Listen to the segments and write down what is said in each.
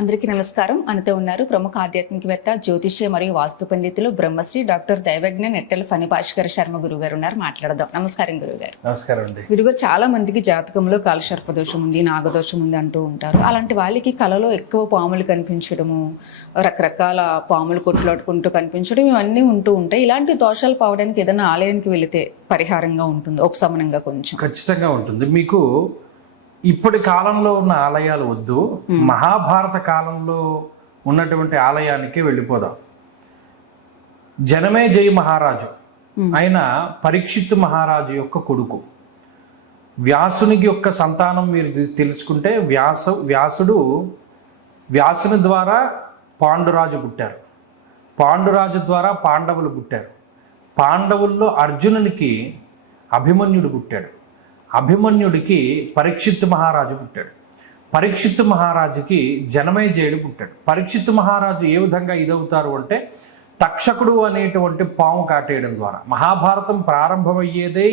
అందరికీ నమస్కారం. మనతో ఉన్నారు ప్రముఖ ఆధ్యాత్మికవేత్త, జ్యోతిష్య మరియు వాస్తు పండితులు బ్రహ్మశ్రీ డాక్టర్ దైవజ్ఞ నెట్టెల ఫణి భాస్కర శర్మ గురుగారు ఉన్నారు. మాట్లాడదాం. నమస్కారం గురుగారు. నమస్కారం అండి. గురుగారు, చాలా మందికి జాతకంలో కాలసర్పదోషం ఉంది, నాగదోషం ఉంది అంటూ ఉంటారు. అలాంటి వాళ్ళకి కళలో ఎక్కువ పాములు కనిపించడము, రకరకాల పాములు కొట్లాడుకుంటూ కనిపించడం, ఇవన్నీ ఉంటూ ఉంటాయి. ఇలాంటి దోషాలు పోవడానికి ఏదైనా ఆలయానికి వెళితే పరిహారంగా ఉంటుంది, ఉపశమనంగా కొంచెం? ఖచ్చితంగా ఉంటుంది. మీకు ఇప్పటి కాలంలో ఉన్న ఆలయాలు వద్దు, మహాభారత కాలంలో ఉన్నటువంటి ఆలయానికి వెళ్ళిపోదాం. జనమే జై మహారాజు ఆయన పరీక్షిత్ మహారాజు యొక్క కొడుకు. వ్యాసునికి యొక్క సంతానం మీరు తెలుసుకుంటే వ్యాసుని ద్వారా పాండురాజు పుట్టారు, పాండురాజు ద్వారా పాండవులు పుట్టారు, పాండవుల్లో అర్జునునికి అభిమన్యుడు పుట్టాడు, అభిమన్యుడికి పరీక్షిత్ మహారాజు పుట్టాడు, పరీక్షిత్ మహారాజుకి జనమేజయుడు పుట్టాడు. పరీక్షిత్ మహారాజు ఏ విధంగా ఇదవుతారు అంటే తక్షకుడు అనేటువంటి పాము కాటేయడం ద్వారా. మహాభారతం ప్రారంభమయ్యేదే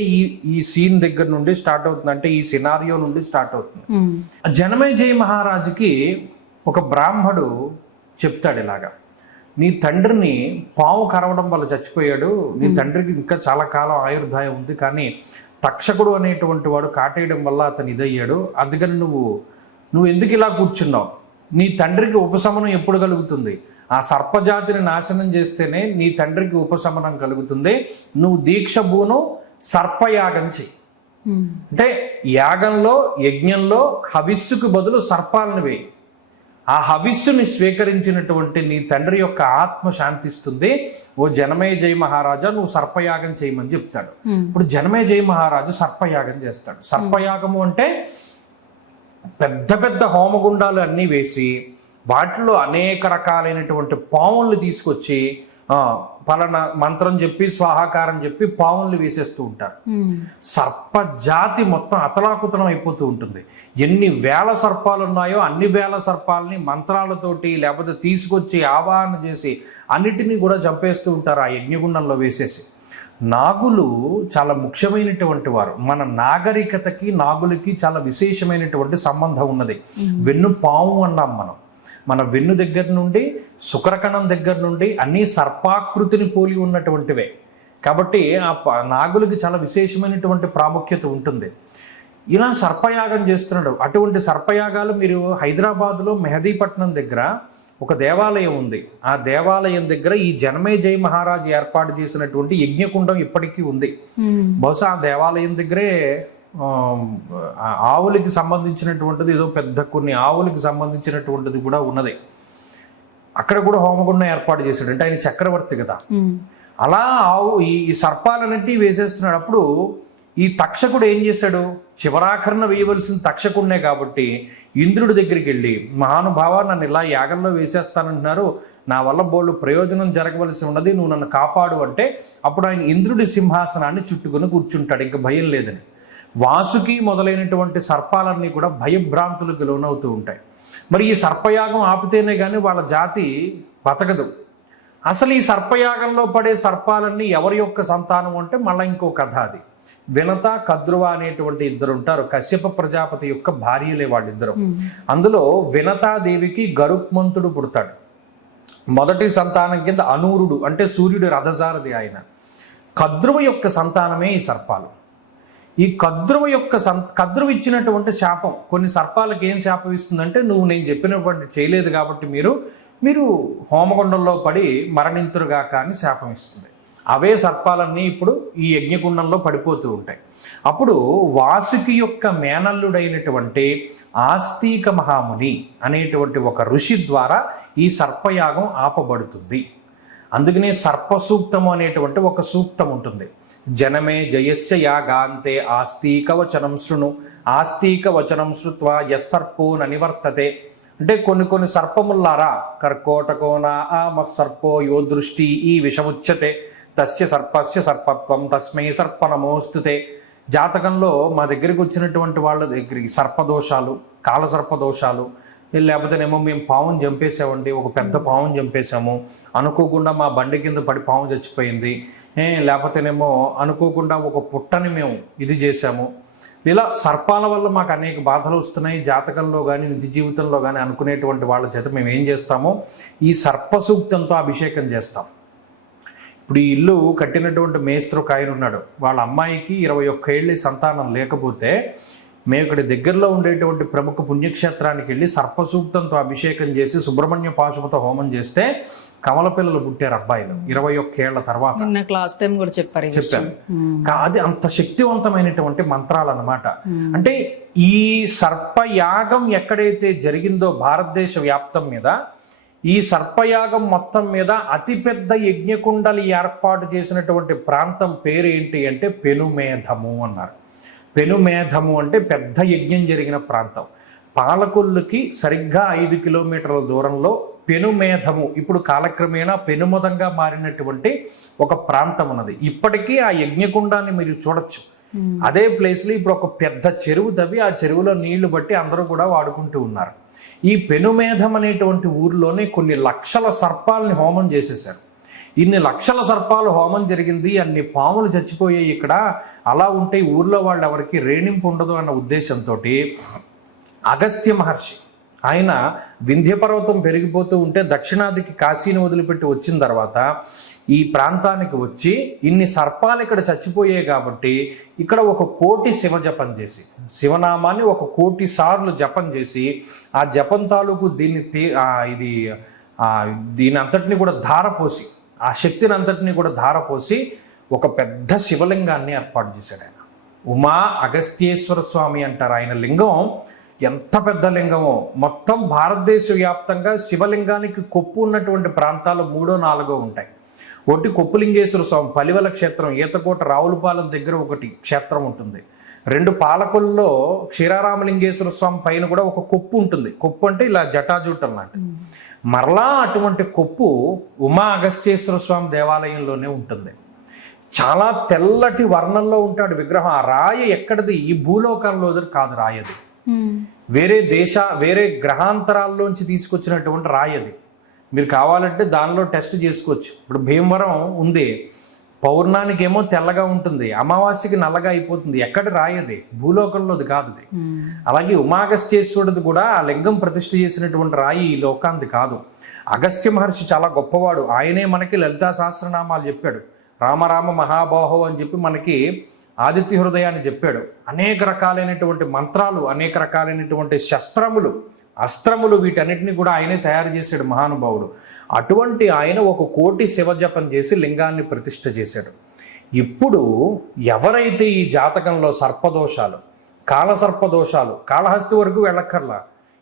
ఈ సీన్ దగ్గర నుండి స్టార్ట్ అవుతుంది, అంటే ఈ సినారియో నుండి స్టార్ట్ అవుతుంది. జనమేజయ మహారాజుకి ఒక బ్రాహ్మడు చెప్తాడు ఇలాగా, నీ తండ్రిని పాము కరవడం వల్ల చచ్చిపోయాడు, నీ తండ్రికి ఇంకా చాలా కాలం ఆయుర్దాయం ఉంది, కానీ తక్షకుడు అనేటువంటి వాడు కాటేయడం వల్ల అతను ఇదయ్యాడు, అందుకని నువ్వు ఎందుకు ఇలా కూర్చున్నావు, నీ తండ్రికి ఉపశమనం ఎప్పుడు కలుగుతుంది, ఆ సర్పజాతిని నాశనం చేస్తేనే నీ తండ్రికి ఉపశమనం కలుగుతుంది, నువ్వు దీక్ష భూను సర్పయాగం చెయ్యి. అంటే యాగంలో యజ్ఞంలో హవిస్సుకు బదులు సర్పాలను వేయి, ఆ హవిస్సుని స్వీకరించినటువంటి నీ తండ్రి యొక్క ఆత్మ శాంతిస్తుంది, ఓ జనమేజయ మహారాజా నువ్వు సర్పయాగం చేయమని చెప్తాడు. ఇప్పుడు జనమేజయ మహారాజు సర్పయాగం చేస్తాడు. సర్పయాగము అంటే పెద్ద పెద్ద హోమగుండాలు అన్నీ వేసి వాటిలో అనేక రకాలైనటువంటి పాములను తీసుకొచ్చి పలానా మంత్రం చెప్పి స్వాహాకారం చెప్పి పాముల్ని వేసేస్తూ ఉంటారు. సర్పజాతి మొత్తం అతలాకుతలం అయిపోతూ ఉంటుంది. ఎన్ని వేల సర్పాలు ఉన్నాయో అన్ని వేల సర్పాలని మంత్రాలతోటి లేకపోతే తీసుకొచ్చి ఆవాహన చేసి అన్నిటినీ కూడా చంపేస్తూ ఉంటారు ఆ యజ్ఞగుండంలో వేసేసి. నాగులు చాలా ముఖ్యమైనటువంటి వారు. మన నాగరికతకి నాగులకి చాలా విశేషమైనటువంటి సంబంధం ఉన్నది. వెన్ను పాము అన్నాం మనం. మన వెన్ను దగ్గర నుండి శుక్రకణం దగ్గర నుండి అన్ని సర్పాకృతిని పోలి ఉన్నటువంటివే కాబట్టి ఆ నాగులకి చాలా విశేషమైనటువంటి ప్రాముఖ్యత ఉంటుంది. ఇలా సర్పయాగం చేస్తున్నాడు. అటువంటి సర్పయాగాలు మీరు హైదరాబాద్లో మెహదీపట్నం దగ్గర ఒక దేవాలయం ఉంది. ఆ దేవాలయం దగ్గర ఈ జనమేజయ మహారాజు ఏర్పాటు చేసినటువంటి యజ్ఞకుండం ఇప్పటికీ ఉంది. బహుశా ఆ దేవాలయం దగ్గరే ఆవులకి సంబంధించినటువంటిది ఏదో పెద్ద కొన్ని ఆవులకి సంబంధించినటువంటిది కూడా ఉన్నది. అక్కడ కూడా హోమగుండం ఏర్పాటు చేశాడు. అంటే ఆయన చక్రవర్తి కదా. అలా ఈ సర్పాలన్నింటినీ వేసేస్తున్నాడు. అప్పుడు ఈ తక్షకుడు ఏం చేశాడు, చివరాఖరణ వేయవలసిన తక్షకుడినే కాబట్టి ఇంద్రుడి దగ్గరికి వెళ్ళి, మహానుభావ నన్ను ఇలా యాగంలో వేసేస్తానంటున్నారు, నా వల్ల బోళ్ళు ప్రయోజనం జరగవలసి ఉన్నది, నువ్వు నన్ను కాపాడు అంటే అప్పుడు ఆయన ఇంద్రుడి సింహాసనాన్ని చుట్టుకొని కూర్చుంటాడు, ఇంకా భయం లేదని. వాసుకి మొదలైనటువంటి సర్పాలన్నీ కూడా భయభ్రాంతులకు లోనవుతూ ఉంటాయి. మరి ఈ సర్పయాగం ఆపితేనే కానీ వాళ్ళ జాతి బతకదు. అసలు ఈ సర్పయాగంలో పడే సర్పాలన్నీ ఎవరి యొక్క సంతానం అంటే మళ్ళీ ఇంకో కథ. అది వినత కద్రువ అనేటువంటి ఇద్దరు ఉంటారు. కశ్యప ప్రజాపతి యొక్క భార్యలే వాళ్ళిద్దరు. అందులో వినతాదేవికి గరుత్మంతుడు పుడతాడు. మొదటి సంతానం కింద అనూరుడు అంటే సూర్యుడు రథసారథి ఆయన. కద్రువ యొక్క సంతానమే ఈ సర్పాలు. ఈ కద్రువ ఇచ్చినటువంటి శాపం కొన్ని సర్పాలకు ఏం శాపం ఇస్తుందంటే, నువ్వు నేను చెప్పినటువంటి చేయలేదు కాబట్టి మీరు హోమగుండంలో పడి మరణింతురుగా కానీ శాపం ఇస్తుంది. అవే సర్పాలన్నీ ఇప్పుడు ఈ యజ్ఞకుండంలో పడిపోతూ ఉంటాయి. అప్పుడు వాసుకి యొక్క మేనల్లుడైనటువంటి ఆస్తిక మహాముని అనేటువంటి ఒక ఋషి ద్వారా ఈ సర్పయాగం ఆపబడుతుంది. అందుకనే సర్పసూక్తము అనేటువంటి ఒక సూక్తం ఉంటుంది. జనమే జయస్య యాగాంతే ఆస్తిక వచనం శృణు, ఆస్తిక వచనం శ్రుత్వా యస్సర్పో ననివర్తతే. అంటే కొన్ని సర్పముల్లారా, కర్కోటకోనా మత్సర్పో యో దృష్టి ఈ విషముచ్యతే తస్య సర్పస్య సర్పత్వం తస్మై సర్పనమోస్తుతే. జాతకంలో మా దగ్గరికి వచ్చినటువంటి వాళ్ళ దగ్గరికి సర్పదోషాలు, కాలసర్పదోషాలు, లేకపోతేనేమో మేము పావును చంపేసామండి, ఒక పెద్ద పావును చంపేశాము, అనుకోకుండా మా బండి కింద పడి పాము చచ్చిపోయింది, లేకపోతేనేమో అనుకోకుండా ఒక పుట్టని మేము ఇది చేసాము, ఇలా సర్పాల వల్ల మాకు అనేక బాధలు వస్తున్నాయి జాతకంలో కానీ నిజ జీవితంలో కానీ అనుకునేటువంటి వాళ్ళ చేత మేము ఏం చేస్తామో ఈ సర్ప సూక్తంతో అభిషేకం చేస్తాం. ఇప్పుడు ఈ ఇల్లు కట్టినటువంటి మేస్త్రి ఒక ఆయన ఉన్నాడు, వాళ్ళ అమ్మాయికి 21 ఏళ్ళ సంతానం లేకపోతే మేము ఇక్కడ దగ్గరలో ఉండేటువంటి ప్రముఖ పుణ్యక్షేత్రానికి వెళ్ళి సర్పసూక్తంతో అభిషేకం చేసి సుబ్రహ్మణ్య పాశుపత హోమం చేస్తే కమల పిల్లలు పుట్టారు అబ్బాయిలు 21 ఏళ్ల తర్వాత. క్లాస్ టైం కూడా చెప్పారు. అది అంత శక్తివంతమైనటువంటి మంత్రాలు అన్నమాట. అంటే ఈ సర్పయాగం ఎక్కడైతే జరిగిందో భారతదేశ వ్యాప్తం మీద, ఈ సర్పయాగం మొత్తం మీద అతిపెద్ద యజ్ఞకుండలి ఏర్పాటు చేసినటువంటి ప్రాంతం పేరు ఏంటి అంటే పెనుమేధము అన్నారు. పెనుమేధము అంటే పెద్ద యజ్ఞం జరిగిన ప్రాంతం. పాలకొల్లుకి సరిగ్గా 5 కిలోమీటర్ల దూరంలో పెనుమేధము, ఇప్పుడు కాలక్రమేణా పెనుమదంగా మారినటువంటి ఒక ప్రాంతం ఉన్నది. ఇప్పటికీ ఆ యజ్ఞకుండాన్ని మీరు చూడొచ్చు. అదే ప్లేస్లో ఇప్పుడు ఒక పెద్ద చెరువు తవ్వి ఆ చెరువులో నీళ్లు బట్టి అందరూ కూడా వాడుకుంటూ ఉన్నారు. ఈ పెనుమేధం అనేటువంటి ఊరిలోనే కొన్ని లక్షల సర్పాలని హోమం చేసేశారు. ఇన్ని లక్షల సర్పాలు హోమం జరిగింది, అన్ని పాములు చచ్చిపోయాయి ఇక్కడ. అలా ఉంటే ఊర్లో వాళ్ళు ఎవరికి రేణింపు ఉండదు అన్న ఉద్దేశంతో అగస్త్య మహర్షి ఆయన వింధ్యపర్వతం పెరిగిపోతూ ఉంటే దక్షిణాదికి కాశీని వదిలిపెట్టి వచ్చిన తర్వాత ఈ ప్రాంతానికి వచ్చి ఇన్ని సర్పాలు ఇక్కడ చచ్చిపోయాయి కాబట్టి ఇక్కడ 1 కోటి శివ జపం చేసి, శివనామాన్ని 1 కోటి సార్లు జపం చేసి ఆ జపం తాలూకు దీని అంతటిని కూడా ధారపోసి, ఆ శక్తిని అంతటిని కూడా ధారపోసి ఒక పెద్ద శివలింగాన్ని ఏర్పాటు చేశాడు ఆయన. ఉమా అగస్త్యేశ్వర స్వామి అంటారు. ఆయన లింగం ఎంత పెద్ద లింగమో. మొత్తం భారతదేశ వ్యాప్తంగా శివలింగానికి కొప్పు ఉన్నటువంటి ప్రాంతాలు 3, 4 ఉంటాయి. ఒకటి కొప్పులింగేశ్వర స్వామి పలివల క్షేత్రం, ఈతకోట రావులపాలెం దగ్గర ఒకటి క్షేత్రం ఉంటుంది. 2 పాలకొల్లో క్షీరారామలింగేశ్వర స్వామి పైన కూడా ఒక కొప్పు ఉంటుంది. కొప్పు అంటే ఇలా జటాజూట్ అన్నమాట. మరలా అటువంటి కొప్పు ఉమా అగస్త్యేశ్వర స్వామి దేవాలయంలోనే ఉంటుంది. చాలా తెల్లటి వర్ణంలో ఉంటాడు విగ్రహం. ఆ రాయి ఎక్కడిది? ఈ భూలోకంలో కాదు రాయది, వేరే గ్రహాంతరాల్లోంచి తీసుకొచ్చినటువంటి రాయది. మీరు కావాలంటే దానిలో టెస్ట్ చేసుకోవచ్చు. ఇప్పుడు భీమవరం ఉంది, పౌర్ణానికి ఏమో తెల్లగా ఉంటుంది, అమావాస్యకి నల్లగా అయిపోతుంది. ఎక్కడ రాయది? భూలోకంలోది కాదు అది. అలాగే ఉమాగస్త్యేశ్వరుడిది కూడా ఆ లింగం ప్రతిష్ఠ చేసినటువంటి రాయి ఈ లోకాంది కాదు. అగస్త్య మహర్షి చాలా గొప్పవాడు. ఆయనే మనకి లలితా సహస్రనామాలు చెప్పాడు. రామరామ మహాబాహో అని చెప్పి మనకి ఆదిత్య హృదయాన్ని చెప్పాడు. అనేక రకాలైనటువంటి మంత్రాలు, అనేక రకాలైనటువంటి శస్త్రములు, అస్త్రములు, వీటన్నిటిని కూడా ఆయనే తయారు చేశాడు మహానుభావుడు. అటువంటి ఆయన 1 కోటి శివజపం చేసి లింగాన్ని ప్రతిష్ఠ చేశాడు. ఇప్పుడు ఎవరైతే ఈ జాతకంలో సర్పదోషాలు, కాలసర్పదోషాలు, కాళహస్తి వరకు వెళ్ళక్కర్లా,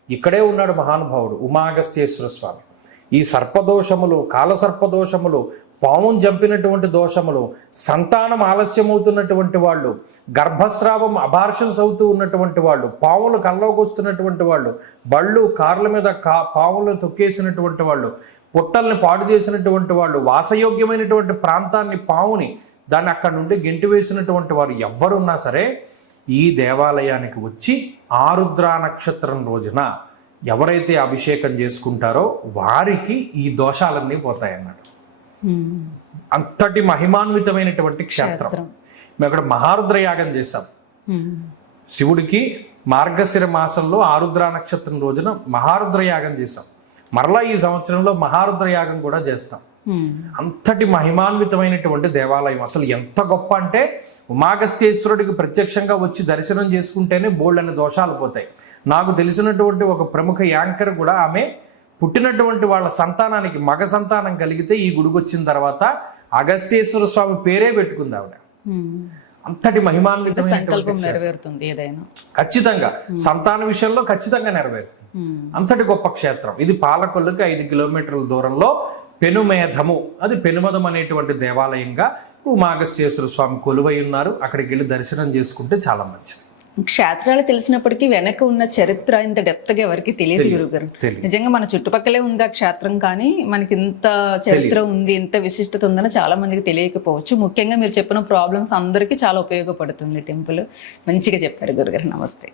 ఇక్కడే ఉన్నాడు మహానుభావుడు ఉమాగస్త్యేశ్వర స్వామి. ఈ సర్పదోషములు, కాలసర్పదోషములు, పామును చంపినటువంటి దోషములు, సంతానం ఆలస్యమవుతున్నటువంటి వాళ్ళు, గర్భస్రావం అబార్షన్స్ అవుతూ ఉన్నటువంటి వాళ్ళు, పాములు కల్లోకి వస్తున్నటువంటి వాళ్ళు, బళ్ళు కార్ల మీద పాములను తొక్కేసినటువంటి వాళ్ళు, పుట్టల్ని పాడు చేసినటువంటి వాళ్ళు, వాసయోగ్యమైనటువంటి ప్రాంతాన్ని పాముని దాన్ని అక్కడి నుండి గెంటి వేసినటువంటి వారు ఎవరున్నా సరే ఈ దేవాలయానికి వచ్చి ఆరుద్ర నక్షత్రం రోజున ఎవరైతే అభిషేకం చేసుకుంటారో వారికి ఈ దోషాలన్నీ పోతాయన్నాడు. అంతటి మహిమాన్వితమైనటువంటి క్షేత్రం. మేము అక్కడ మహారుద్ర యాగం చేశాం. శివుడికి మార్గశిర మాసంలో ఆరుద్ర నక్షత్రం రోజున మహారుద్ర యాగం చేశాం. మరలా ఈ సంవత్సరంలో మహారుద్ర యాగం కూడా చేస్తాం. అంతటి మహిమాన్వితమైనటువంటి దేవాలయం. అసలు ఎంత గొప్ప అంటే ఉమాగస్త్యేశ్వరుడికి ప్రత్యక్షంగా వచ్చి దర్శనం చేసుకుంటేనే బోల్డని దోషాలు పోతాయి. నాకు తెలిసినటువంటి ఒక ప్రముఖ యాంకర్ కూడా ఆమె పుట్టినటువంటి వాళ్ళ సంతానానికి మగ సంతానం కలిగితే ఈ గుడికి వచ్చిన తర్వాత అగస్త్యేశ్వర స్వామి పేరే పెట్టుకుంది ఆవిడ. అంతటి మహిమాన్వితమైనటువంటి ఖచ్చితంగా సంతాన విషయంలో ఖచ్చితంగా నెరవేరుతుంది. అంతటి గొప్ప క్షేత్రం ఇది. పాలకొల్లుకి 5 కిలోమీటర్ల దూరంలో పెనుమేధము, అది పెనుమదం అనేటువంటి దేవాలయంగా ఉమాగస్త్యేశ్వర స్వామి కొలువై ఉన్నారు. అక్కడికి వెళ్ళి దర్శనం చేసుకుంటే చాలా మంచిది. క్షేత్రాలు తెలిసినప్పటికీ వెనక ఉన్న చరిత్ర ఇంత డెప్త్గా ఎవరికి తెలియదు గురుగారు. నిజంగా మన చుట్టుపక్కలే ఉంది ఆ క్షేత్రం, కానీ మనకి ఇంత చరిత్ర ఉంది, ఇంత విశిష్టత ఉందని చాలా మందికి తెలియకపోవచ్చు. ముఖ్యంగా మీరు చెప్పిన ప్రాబ్లమ్స్ అందరికీ చాలా ఉపయోగపడుతుంది టెంపుల్. మంచిగా చెప్పారు గురుగారు. నమస్తే.